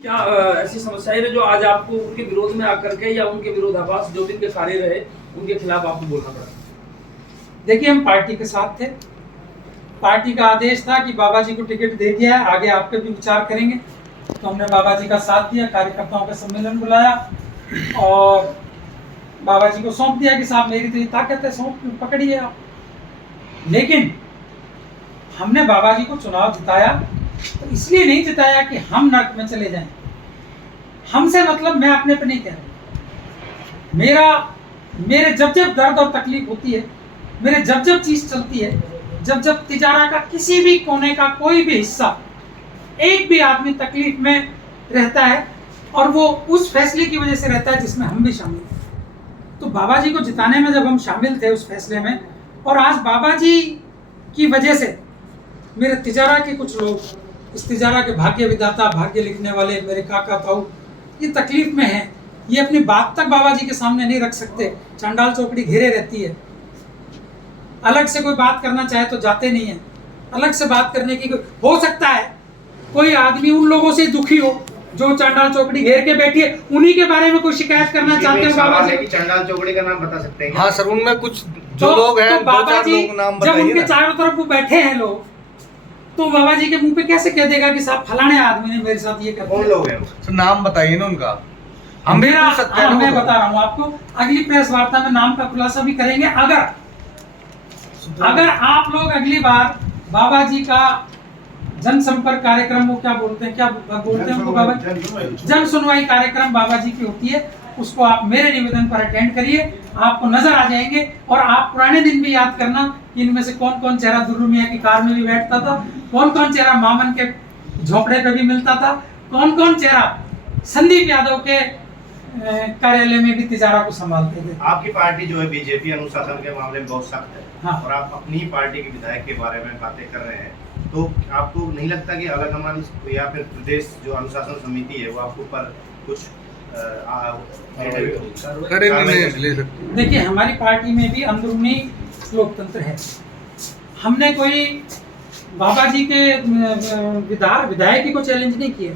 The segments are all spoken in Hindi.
क्या ऐसी समस्याएं रहे जो आज आपको उनके विरोध में आकर के या उनके विरोधाभास जो भी उनके कार्य रहे उनके खिलाफ आपको बोलना पड़ा? देखिए, हम पार्टी के साथ थे। पार्टी का आदेश था कि बाबा जी को टिकट दे दिया है, आगे आप पे भी विचार करेंगे। तो हमने बाबा जी का साथ दिया, कार्यकर्ताओं का सम्मेलन बुलाया और बाबा जी को सौंप दिया कि साहब मेरी तो ये ताकत है, सौंप पकड़िए आप। लेकिन हमने बाबा जी को चुनाव जिताया तो इसलिए नहीं जिताया कि हम नर्क में चले जाएं। हमसे मतलब मैं अपने पे नहीं कह रहा। मेरे जब जब दर्द और तकलीफ होती है, मेरे जब जब चीज चलती है, जब जब तिजारा का किसी भी कोने का कोई भी हिस्सा, एक भी आदमी तकलीफ में रहता है और वो उस फैसले की वजह से रहता है जिसमें हम भी शामिल थे। तो बाबा जी को जिताने में जब हम शामिल थे उस फैसले में, और आज बाबा जी की वजह से मेरे तिजारा के कुछ लोग, इस तिजारा के भाग्य विधाता, भाग्य लिखने वाले मेरे काका ताऊ, ये तकलीफ में हैं। ये अपनी बात तक बाबा जी के सामने नहीं रख सकते, चांडाल चौकड़ी घेरे रहती है। अलग से कोई बात करना चाहे तो जाते नहीं है। अलग से बात करने की हो सकता है कोई आदमी उन लोगों से दुखी हो जो चांडाल चौकड़ी घेर के बैठी है, उन्हीं के बारे में कोई शिकायत करना चाहते हो बाबा जी। चांडाल चौकड़ी का नाम बता सकते हैं? हाँ सर, उनमें कुछ जो लोग हैं, तो बाबा जी नाम जब उनके चारों तरफ वो बैठे हैं लोग, तो बाबा जी के मुंह पे कैसे कह देगा कि साहब फलाने आदमी ने मेरे साथ ये कर? कौन लोग हैं? सर नाम बताइए ना उनका, हम भी पूछ सकते हैं। मैं बता रहा हूँ आपको, अगली प्रेस वार्ता में नाम का खुलासा भी करेंगे। अगर आप लोग अगली बार बाबा जी का जनसंपर्क कार्यक्रम, वो क्या बोलते हैं उनको बाबा, जन सुनवाई कार्यक्रम बाबा जी की होती है, उसको आप मेरे निवेदन पर अटेंड करिए, आपको नजर आ जाएंगे। और आप पुराने दिन भी याद करना कि इनमें से कौन कौन चेहरा दुर्रू मियां की कार में भी बैठता था, कौन कौन चेहरा मामन के झोपड़े पे भी मिलता था, कौन कौन चेहरा संदीप यादव के कार्यालय में भी तिजारा को संभालते थे। आपकी पार्टी जो है बीजेपी अनुशासन के मामले में बहुत सख्त है। हाँ। और आप अपनी पार्टी के विधायक के बारे में बातें कर रहे हैं, तो आपको नहीं लगता कि अलग हमारी या फिर प्रदेश जो अनुशासन समिति है वो आपके ऊपर कुछ कड़े निर्णय ले सकते? देखिए, हमारी पार्टी में भी अंदरूनी लोकतंत्र है। हमने कोई बाबा जी के विधायक को चैलेंज नहीं किया।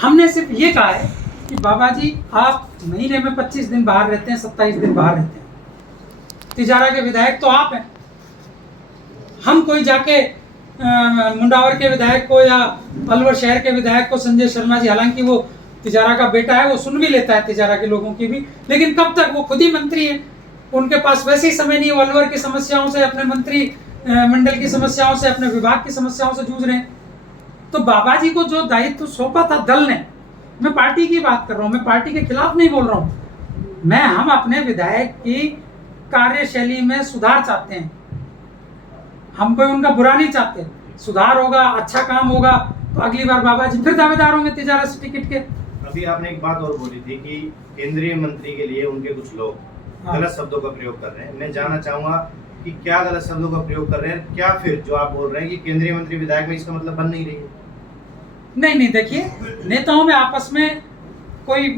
हमने सिर्फ ये कहा है कि बाबा जी आप महीने में 25 दिन बाहर रहते हैं, 27 दिन बाहर रहते हैं, तिजारा के विधायक तो आप हैं। हम कोई जाके मुंडावर के विधायक को या अलवर शहर के विधायक को, संजय शर्मा जी, हालांकि वो तिजारा का बेटा है, वो सुन भी लेता है तिजारा के लोगों की भी, लेकिन कब तक? वो खुद ही मंत्री है, उनके पास वैसे ही समय नहीं है। वो अलवर की समस्याओं से, अपने मंत्री मंडल की समस्याओं से, अपने विभाग की समस्याओं से जूझ रहे हैं। तो बाबा जी को जो दायित्व सौंपा था दल ने, मैं पार्टी की बात कर रहा हूँ, मैं पार्टी के खिलाफ नहीं बोल रहा हूँ। हम अपने विधायक की कार्यशैली में सुधार चाहते हैं, हम कोई उनका बुरा नहीं चाहते। सुधार होगा, अच्छा काम होगा तो अगली बार बाबा जी फिर दावेदार होंगे तिजारा से टिकट के। अभी आपने एक बात और बोली थी कि केंद्रीय मंत्री के लिए उनके कुछ लोग गलत शब्दों का प्रयोग कर रहे हैं। मैं जानना चाहूंगा कि क्या गलत शब्दों का प्रयोग कर रहे हैं? क्या फिर जो आप बोल रहे हैं कि केंद्रीय मंत्री विधायक में, इसका मतलब बन नहीं रही है? नहीं, देखिए, नेताओं में आपस में कोई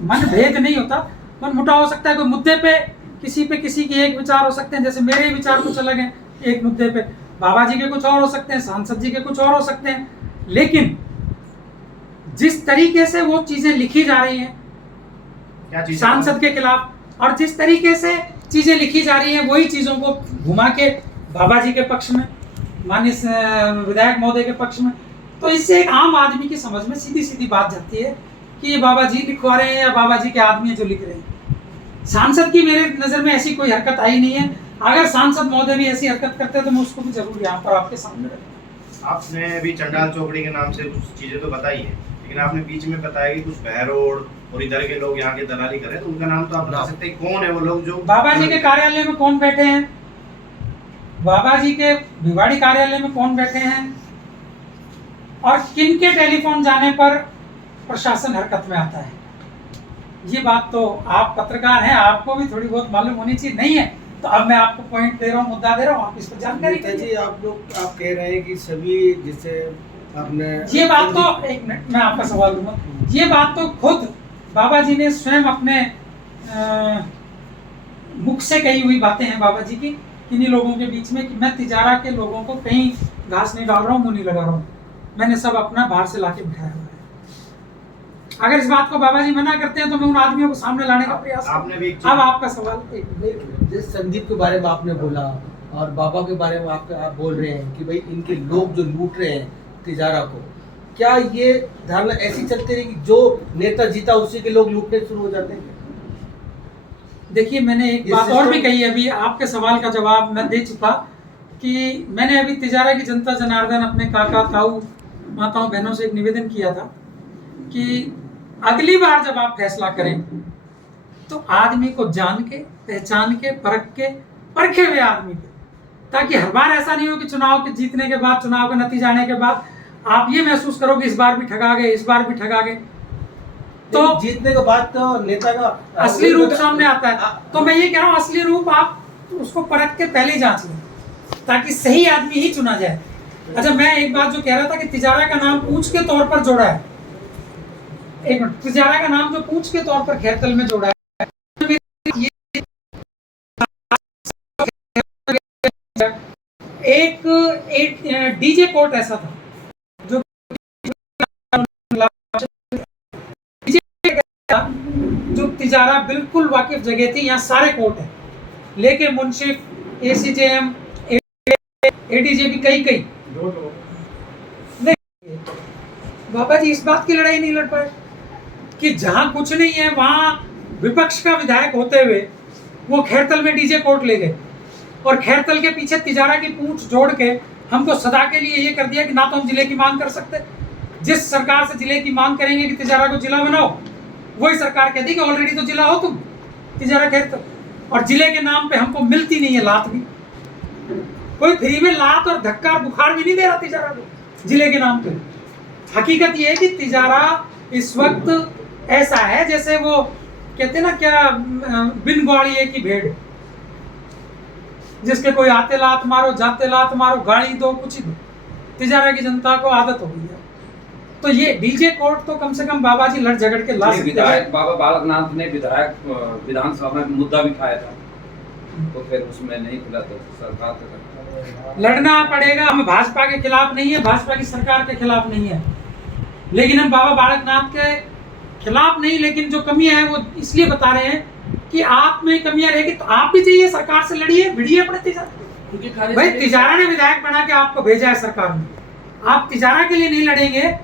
मनभेद नहीं होता। मनमुटाव हो सकता है कोई मुद्दे पे, किसी के एक विचार हो सकते हैं, जैसे मेरे ही विचार कुछ अलग हैं एक मुद्दे पे, बाबा जी के कुछ और हो सकते हैं, सांसद जी के कुछ और हो सकते हैं। लेकिन जिस तरीके से वो चीजें लिखी जा रही हैं सांसद के खिलाफ, और जिस तरीके से चीजें लिखी जा रही हैं वही चीजों को घुमा के बाबा जी के पक्ष में, माननीय विधायक महोदय के पक्ष में, तो इससे एक आम आदमी की समझ में सीधी सीधी बात जाती है कि ये बाबा जी लिखवा रहे हैं या बाबा जी के आदमी है जो लिख रहे हैं। सांसद की मेरे नजर में ऐसी कोई हरकत आई नहीं है। अगर सांसद महोदय भी ऐसी हरकत करते हैं तो मैं उसको भी जरूर यहाँ पर आपके सामने रखूंगा। आपने अभी चंडाल चौकड़ी के नाम से कुछ चीजें तो बताई है, लेकिन आपने बीच में बताया कि कुछ बहरोड़ और इधर के लोग यहाँ के दलाली कर रहे हैं, तो उनका नाम तो आप बता सकते हैं? कौन है वो लोग जो बाबा जी के कार्यालय में कौन बैठे हैं, बाबा जी के भिवाड़ी कार्यालय में कौन बैठे हैं, और किन के टेलीफोन जाने पर प्रशासन हरकत में आता है? ये बात तो आप पत्रकार हैं, आपको भी थोड़ी बहुत मालूम होनी चाहिए। नहीं है तो अब मैं आपको पॉइंट दे रहा हूँ, मुद्दा दे रहा हूँ, आप इस पर जानकारी जी। आप कह रहे हैं कि सभी, जिसे आपने ये बात तो, एक मिनट मैं आपका सवाल दूंगा, ये बात तो खुद बाबा जी ने स्वयं अपने मुख से कही हुई बातें हैं बाबा जी की, इन्हीं लोगों के बीच में, कि मैं तिजारा के लोगों को कहीं घास नहीं डाल रहा हूँ, मुंह नहीं लगा रहा हूँ। मैंने सब अपना बाहर से लाके बिठाया हुआ है। अगर इस बात को बाबा जी मना करते हैं तो मैं उन आदमियों को सामने लाने का प्रयास आपने भी एक करूंगा। अब आपका सवाल जिस संदीप के बारे में आपने बोला और बाबा के बारे में आप बोल रहे हैं कि भाई इनके लोग जो लूट रहे हैं तिजारा को, क्या ये धारणा ऐसी चलती रहेगी जो नेता जीता उसी के लोग लूटने शुरू हो जाते हैं? देखिए, मैंने एक बात और भी कही अभी, आपके सवाल का जवाब मैं दे चुका कि मैंने अभी तिजारा की जनता जनार्दन अपने काका ताऊ माताओं बहनों से एक निवेदन किया था कि अगली बार जब आप फैसला करें तो आदमी को जान के, पहचान के, परख के, परखे हुए आदमी पे, ताकि हर बार ऐसा नहीं हो कि चुनाव के जीतने के बाद, चुनाव का नतीजा आने के बाद आप ये महसूस करो कि इस बार भी ठगा गए, इस बार भी ठगा गए। तो जीतने के बाद तो नेता का असली रूप सामने आता है। तो मैं ये कह रहा हूँ, असली रूप आप उसको परख के पहले ही जांच लें ताकि सही आदमी ही चुना जाए। अच्छा, मैं एक बात जो कह रहा था कि तिजारा का नाम पूछ के तौर पर जोड़ा है, एक मिनट, तिजारा का नाम जो पूछ के तौर पर खैरतल में जोड़ा है, एक डीजे कोर्ट ऐसा था जो जो तिजारा बिल्कुल वाकिफ जगह थी। यहाँ सारे कोर्ट है, लेके मुंशिफ, ACJM, ADJP, कई नहीं। बाबा जी इस बात की लड़ाई नहीं लड़ पाए कि जहां कुछ नहीं है वहां विपक्ष का विधायक होते हुए वो खैरतल में डीजे कोर्ट ले गए और खैरतल के पीछे तिजारा की पूंछ जोड़ के हमको सदा के लिए ये कर दिया कि ना तो हम जिले की मांग कर सकते। जिस सरकार से जिले की मांग करेंगे कि तिजारा को जिला बनाओ, वही सरकार कहती कि ऑलरेडी तो जिला हो तुम, तिजारा खैरतल, और जिले के नाम पे हमको मिलती नहीं है लात भी। कोई फ्री में लात और धक्का और बुखार भी नहीं दे रहा तिजारा को जिले के नाम पे। हकीकत ये है कि तिजारा इस वक्त ऐसा है जैसे वो कहते ना क्या, बिन ग्वाड़िए की भेड़, जिसके कोई आते लात मारो, जाते लात मारो, गाड़ी दो, कुछ ही दो। तिजारा की जनता को आदत हो गई है। तो ये डीजे कोर्ट तो कम से कम बाबा जी लड़ झगड़ के ला सकते हैं। विधायक बाबा बालकनाथ ने विधानसभा में मुद्दा भी उठाया था, तो फिर उसमें नहीं खुला तो सरकार तो लड़ना पड़ेगा। हम भाजपा के खिलाफ नहीं है, भाजपा की सरकार के खिलाफ नहीं है, लेकिन हम बाबा बालकनाथ के खिलाफ नहीं, लेकिन जो कमियां हैं वो इसलिए बता रहे हैं कि आप में कमियां रहेगी तो आप भी चाहिए सरकार से लड़िए, भिड़िए अपने तिजारा। भाई तिजारा ने विधायक बना के आपको भेजा है सरकार में, आप तिजारा के लिए नहीं लड़ेंगे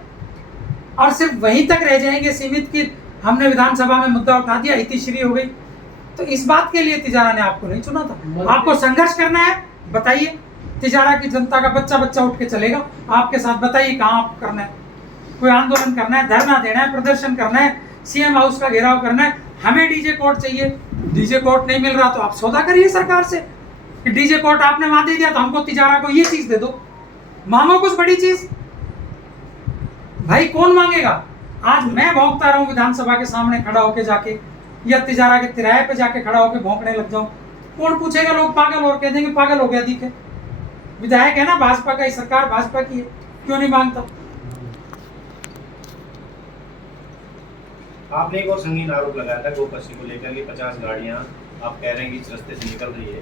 और सिर्फ वहीं तक रह जाएंगे सीमित कि हमने विधानसभा में मुद्दा उठा दिया, इतिश्री हो गई, तो इस बात के लिए तिजारा ने आपको नहीं चुना था। आपको संघर्ष करना है, बताइए, तिजारा की जनता का बच्चा बच्चा उठ के चलेगा आपके साथ, बताइए कहाँ आप करना है। कोई आंदोलन करना है, धरना देना है, प्रदर्शन करना है, CM हाउस का घेराव करना है, हमें डीजे कोर्ट चाहिए। डीजे कोर्ट नहीं मिल रहा तो आप सौदा करिए सरकार से कि डीजे कोर्ट आपने वहां दे दिया तो हमको तिजारा को ये चीज दे दो, मांगो कुछ बड़ी चीज। भाई कौन मांगेगा? आज मैं भौंकता रहूं विधानसभा के सामने खड़ा होके जाके, या तिजारा के तिराहे पे जाके खड़ा होके भौंकने लग जाऊं, कौन पूछेगा? लोग पागल और कह देंगे पागल हो गया दिखे। विधायक है ना भाजपा का, सरकार भाजपा की है, क्यों नहीं मांगता? आपने एक और संगीन आरोप लगाया था गोपक्षी को लेकर कि 50 गाड़ियां आप कह रहे हैं कि इस रास्ते से निकल रही है।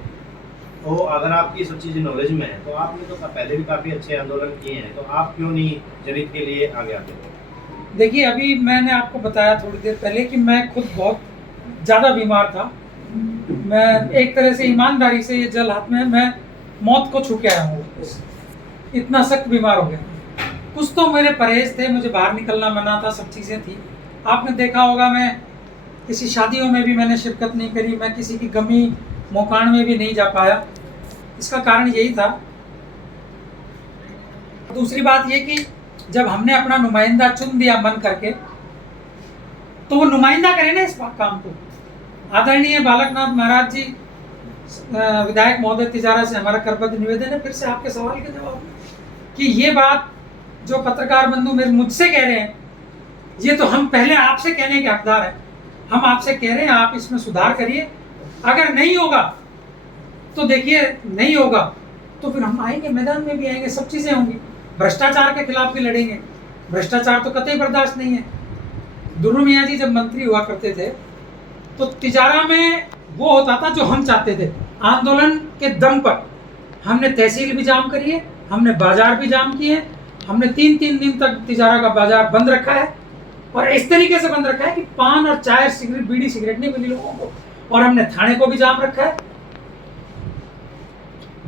तो अगर आपकी सब चीज़ें नॉलेज में है तो आपने तो पहले भी काफ़ी अच्छे आंदोलन किए हैं, तो आप क्यों नहीं जनहित के लिए आगे आते हो? देखिए, अभी मैंने आपको बताया थोड़ी देर पहले कि मैं खुद बहुत ज़्यादा बीमार था। मैं एक तरह से ईमानदारी से ये जल हाथ में, मैं मौत को छू के आया हूँ, इतना सख्त बीमार हो गया। कुछ तो मेरे परहेज थे, मुझे बाहर निकलना मना था, सब चीज़ें थी। आपने देखा होगा मैं किसी शादियों में भी मैंने शिरकत नहीं करी, मैं किसी की गमी मोकाण में भी नहीं जा पाया। इसका कारण यही था। दूसरी बात ये कि जब हमने अपना नुमाइंदा चुन दिया मन करके, तो वो नुमाइंदा करे ना इस काम को। आदरणीय बालकनाथ महाराज जी विधायक महोदय तिजारा से हमारा करबद्ध निवेदन है, फिर से आपके सवाल के जवाब में, कि ये बात जो पत्रकार बंधु मेरे मुझसे कह रहे हैं, ये तो हम पहले आपसे कहने के हकदार हैं। हम आपसे कह रहे हैं आप इसमें सुधार करिए। अगर नहीं होगा तो देखिए, नहीं होगा तो फिर हम आएंगे, मैदान में भी आएंगे, सब चीज़ें होंगी। भ्रष्टाचार के खिलाफ भी लड़ेंगे, भ्रष्टाचार तो कतई बर्दाश्त नहीं है। दुर्रू मियाँ जी जब मंत्री हुआ करते थे तो तिजारा में वो होता था जो हम चाहते थे। आंदोलन के दम पर हमने तहसील भी जाम करी है, हमने बाजार भी जाम किए, हमने 3-3 दिन तक तिजारा का बाजार बंद रखा है और इस तरीके से बंद रखा है कि पान और चाय, सिगरेट, बीड़ी सिगरेट नहीं मिली लोगों को। और हमने थाने को भी जाम रखा है।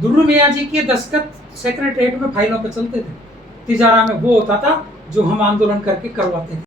दुर्रू मियाँ जी के दस्तखत सेक्रेटरीट में फाइलों पे चलते थे, तिजारा में वो होता था जो हम आंदोलन करके करवाते थे।